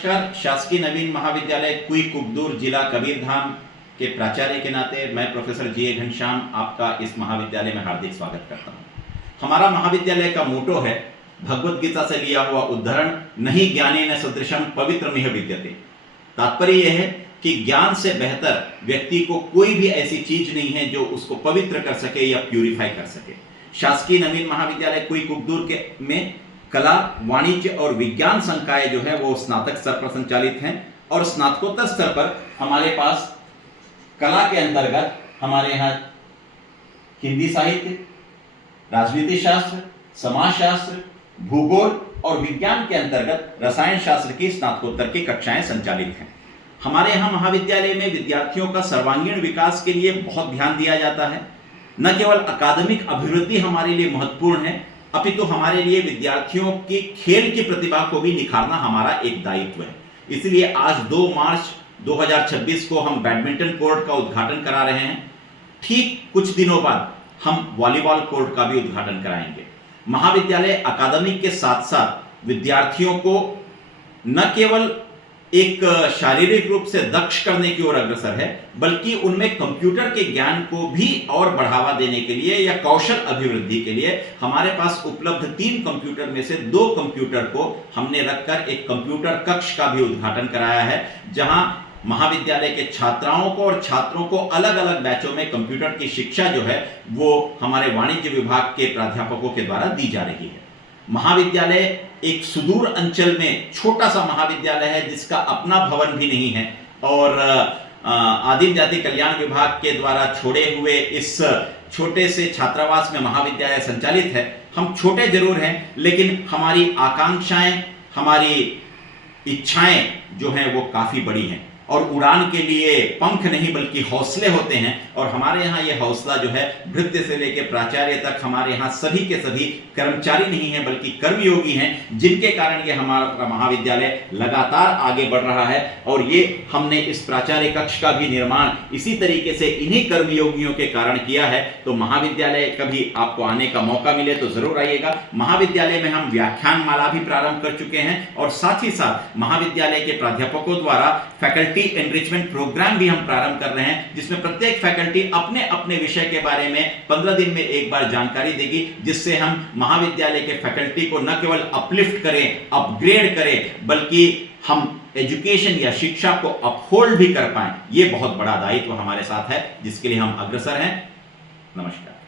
नमस्कार। शासकीय नवीन महाविद्यालय कुई कुकदूर जिला कबीरधाम के प्राचार्य के नाते मैं प्रोफेसर जी ए घनश्याम आपका इस महाविद्यालय में हार्दिक स्वागत करता हूं। हमारा महाविद्यालय का मोटो है भगवत गीता से लिया हुआ उद्धरण, नहीं ज्ञाने न सदृशम पवित्रमिह विद्यते। तात्पर्य यह है कि ज्ञान से बेहतर व्यक्ति को कोई भी ऐसी चीज नहीं है जो उसको पवित्र कर सके या प्यूरिफाई कर सके। शासकीय नवीन महाविद्यालय कुई कुकदूर के में कला, वाणिज्य और विज्ञान संकाय जो है वो स्नातक स्तर पर संचालित हैं और स्नातकोत्तर स्तर पर हमारे पास कला के अंतर्गत हमारे यहाँ हिंदी साहित्य, राजनीति शास्त्र, समाजशास्त्र, भूगोल और विज्ञान के अंतर्गत रसायन शास्त्र की स्नातकोत्तर की कक्षाएं संचालित हैं। हमारे यहाँ महाविद्यालय में विद्यार्थियों का सर्वांगीण विकास के लिए बहुत ध्यान दिया जाता है। न केवल अकादमिक अभिवृद्धि हमारे लिए महत्वपूर्ण है, अपितु हमारे लिए विद्यार्थियों की खेल की प्रतिभा को भी निखारना हमारा एक दायित्व है। इसलिए आज 2 मार्च 2026 को हम बैडमिंटन कोर्ट का उद्घाटन करा रहे हैं। ठीक कुछ दिनों बाद हम वॉलीबॉल कोर्ट का भी उद्घाटन कराएंगे। महाविद्यालय अकादमिक के साथ साथ विद्यार्थियों को न केवल एक शारीरिक रूप से दक्ष करने की ओर अग्रसर है, बल्कि उनमें कंप्यूटर के ज्ञान को भी और बढ़ावा देने के लिए या कौशल अभिवृद्धि के लिए हमारे पास उपलब्ध 3 कंप्यूटर में से 2 कंप्यूटर को हमने रखकर एक कंप्यूटर कक्ष का भी उद्घाटन कराया है, जहां महाविद्यालय के छात्राओं को और छात्रों को अलग अलग बैचों में कंप्यूटर की शिक्षा जो है वो हमारे वाणिज्य विभाग के प्राध्यापकों के द्वारा दी जा रही है। महाविद्यालय एक सुदूर अंचल में छोटा सा महाविद्यालय है जिसका अपना भवन भी नहीं है और आदिम जाति कल्याण विभाग के द्वारा छोड़े हुए इस छोटे से छात्रावास में महाविद्यालय संचालित है। हम छोटे जरूर हैं, लेकिन हमारी आकांक्षाएं, हमारी इच्छाएं जो हैं वो काफी बड़ी हैं और उड़ान के लिए पंख नहीं बल्कि हौसले होते हैं। और हमारे यहाँ ये हौसला जो है भृत्य से लेकर प्राचार्य तक हमारे यहाँ सभी के सभी कर्मचारी नहीं हैं बल्कि कर्मयोगी हैं, जिनके कारण ये हमारा महाविद्यालय लगातार आगे बढ़ रहा है। और ये हमने इस प्राचार्य कक्ष का भी निर्माण इसी तरीके से इन्हीं कर्मयोगियों के कारण किया है। तो महाविद्यालय कभी आपको आने का मौका मिले तो जरूर आइएगा। महाविद्यालय में हम व्याख्यान माला भी प्रारंभ कर चुके हैं और साथ ही साथ महाविद्यालय के प्राध्यापकों द्वारा फैकल्टी एनरिचमेंट प्रोग्राम भी हम प्रारंभ कर रहे हैं, जिसमें प्रत्येक फैकल्टी अपने अपने विषय के बारे में 15 दिन में एक बार जानकारी देगी, जिससे हम महाविद्यालय के फैकल्टी को न केवल अपलिफ्ट करें, अपग्रेड करें, बल्कि हम एजुकेशन या शिक्षा को अपहोल्ड भी कर पाएं। यह बहुत बड़ा दायित्व हमारे साथ है, जिसके लिए हम अग्रसर हैं। नमस्कार।